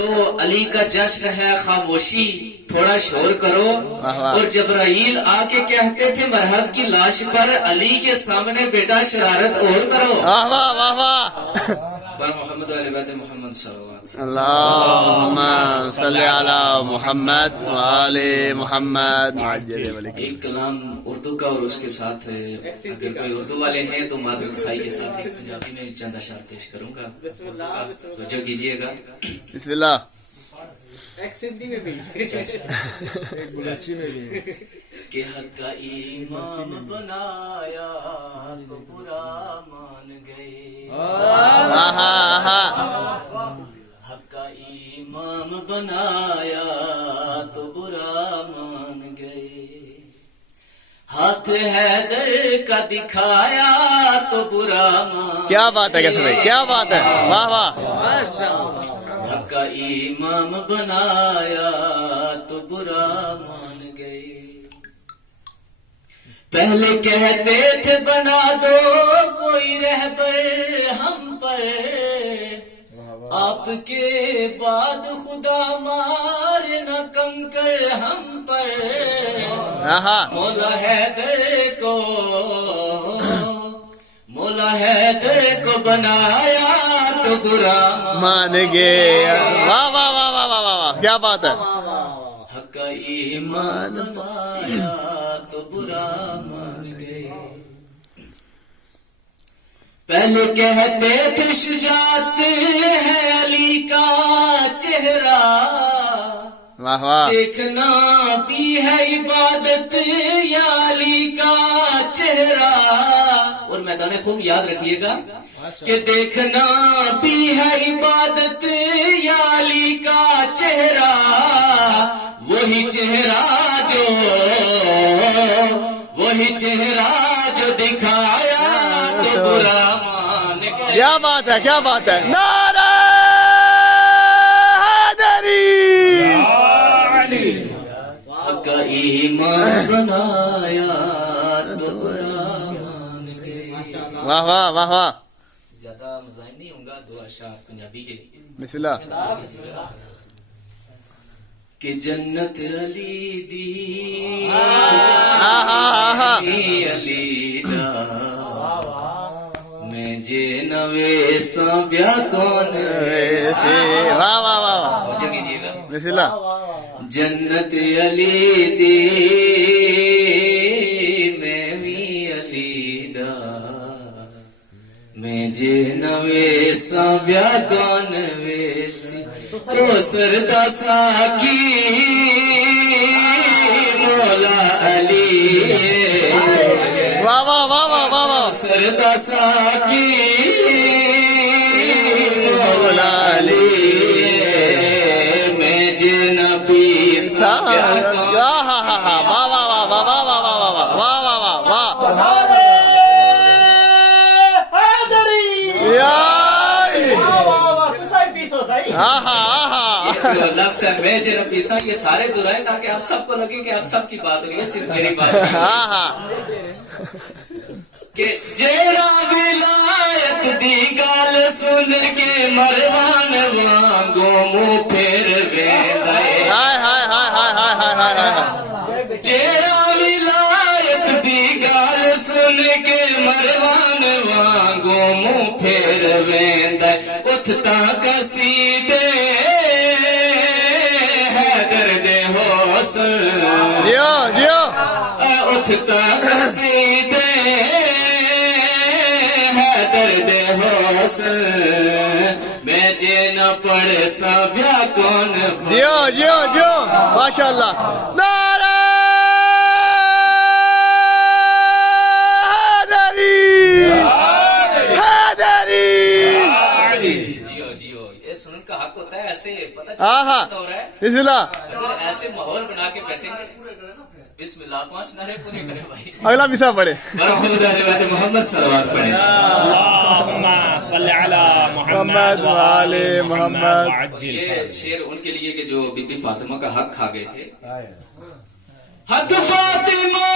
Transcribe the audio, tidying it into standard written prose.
تو علی کا جشن ہے خاموشی، تھوڑا شور کرو. اور جبرائیل آ کے کہتے تھے مرحب کی لاش پر علی کے سامنے بیٹا شرارت اور کرو. واہ واہ واہ واہ. پر محمد علی بیت محمد صلی اللہ علیہ وسلم. اللہم صلی علی محمد وآل محمد. ایک کلام اردو کا اور اس کے ساتھ اگر کوئی اردو والے ہیں تو معذرت خواہی کے ساتھ ایک پنجابی میں بھی چند اشعار پیش کروں گا، توجہ کیجیے گا. بسم اللہ. ایک سندھی میں بھی ایک بلوچی میں بھی. کہ حق کا امام بنایا تو برا مان گئے. حق کا امام بنایا تو برا مان گئے. ہاتھ حیدر کا دکھایا تو برا مان. کیا بات ہے کیسے بھائی، کیا بات ہے. واہ واہ. حق کا امام بنایا تو برا مان گئے. پہلے کہتے تھے بنا دو کوئی رہبر ہم پر، آپ کے بعد خدا مارے نہ کنکر ہم پر. مولا حیدر کو بنایا تو برا مان گئے. واہ واہ واہ واہ واہ واہ. کیا بات ہے. حق کا ایمان پایا تو برا مان گئے. پہلے کہتے تھے شجاعت ہے علی کا چہرہ، واہ واہ. دیکھنا بھی ہے عبادت یا علی کا چہرہ. اور میدان خوب یاد رکھیے گا کہ دیکھنا بھی ہے عبادت یا علی کا چہرہ. وہی چہرہ جو دکھایا تو برا مان گئے. کیا بات ہے، کیا بات ہے. نعرہ حیدری. حق کا ایمان بنایا تو برا مان گئے. واہ واہ واہ واہ. زیادہ مزاحم نہیں ہوں گا، دو اشعار پنجابی کے. بسم اللہ. کہ جنت علی دی علی دا میں جے نوے سا بیا کون ویسے. واہ واہ واہ. توجہ کیجیے گا. بسم اللہ. جنت علی دی میں بھی علی دا میں جے نوے سا بیا کون ویسی. تو سردا ساکی مولا علی. واہ واہ واہ واہ واہ واہ. سردا ساکی مولا علی میں جنبی سا بیا کون. واہ واہ واہ واہ واہ واہ واہ واہ واہ واہ واہ واہ. لفظ ہے میں جنب پیسا، یہ سارے دہرائے تاکہ آپ سب کو لگے کہ آپ سب کی بات نہیں ہے، صرف میری بات نہیں ہے. کہ جیڑا ولایت دی گال سن کے مروان وانگو منہ پھیر ویندا ہے. جیڑا ولایت دی گال سن کے مروان وانگو منہ پھیر ویندا ہے. اٹھتا قصیدے جیو جیو. اٹھتا قصیدے حیدر دے حسن میں جے نہ پڑھ سا بیا کون. جیو جیو جیو. ماشاء اللہ. نعرہ حیدری. حیدری. جیو جیو. یہ سنن کا حق ہوتا ہے. ایسے پتہ ہو رہا ہے. بسم اللہ. ایسے ماحول بنا کے بیٹھیں گے. بسم اللہ 5 نعرے پورے کرے بھائی. اگلا بسا پڑے. محمد صلوات پڑھیں. اللہم صلی علی محمد وآل محمد. یہ شعر ان کے لیے کہ جو بی بی فاطمہ کا حق کھا گئے تھے. حق فاطمہ